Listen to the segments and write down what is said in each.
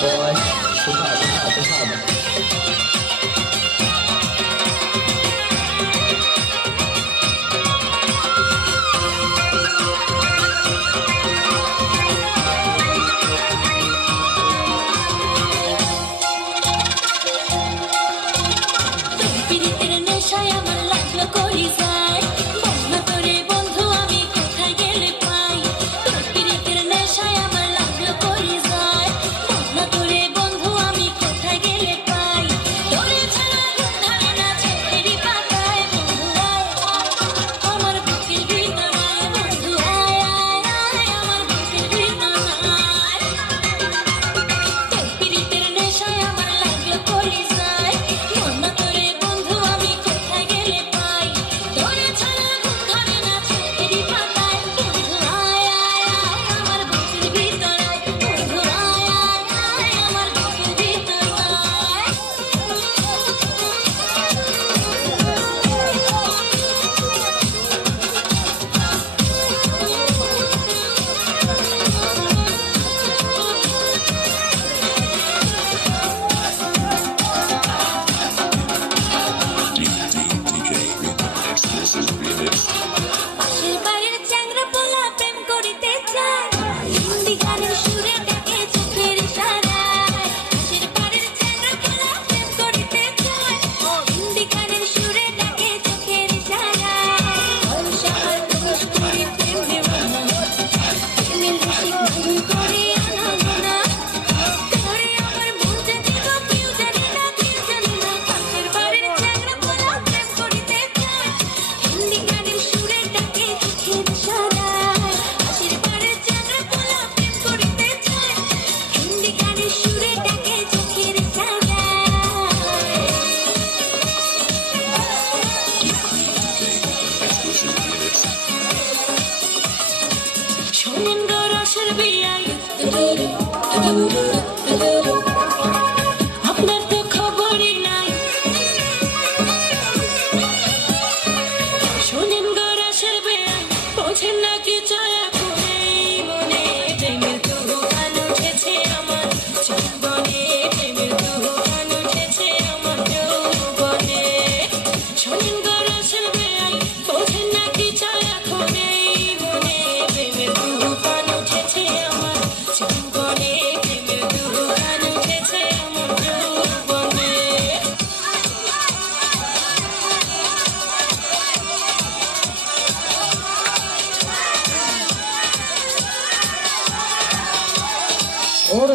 boy. Survive, survive, survive. Piritir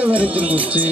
ఎవరెత్తులు వచ్చే